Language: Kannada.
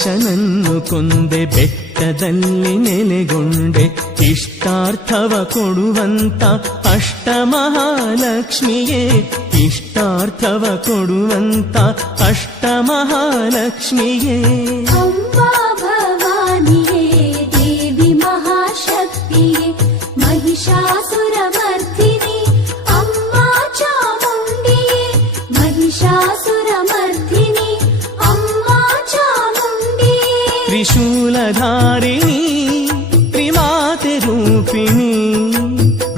ಮಹಿಷನನ್ನು ಕೊಂದೆ ಬೆಟ್ಟದಲ್ಲಿ ನೆಲೆಗೊಂಡೆ ಇಷ್ಟಾರ್ಥವ ಕೊಡುವಂತ ಅಷ್ಟಮಹಾಲಕ್ಷ್ಮಿಯೇ ಇಷ್ಟಾರ್ಥವ ಕೊಡುವಂತ ಅಷ್ಟಮಹಾಲಕ್ಷ್ಮಿಯೇ ಅಂಬಾ ಭವಾನಿಯೇ ದೇವಿ ಮಹಾಶಕ್ತಿಯೇ ಮಹಿಷಾಸುರಮರ್ದಿನಿ ಅಮ್ಮಾ ಚಾಮುಂಡಿಯೇ ಮಹಿಷಾಸುರಮರ್ದಿನಿ ಅಮ್ಮಾ ಚಾಮುಂಡಿಯೇ ತ್ರಿಶೂಲಧಾರಿಣಿ ತ್ರಿಮಾತೆ ರೂಪಿಣಿ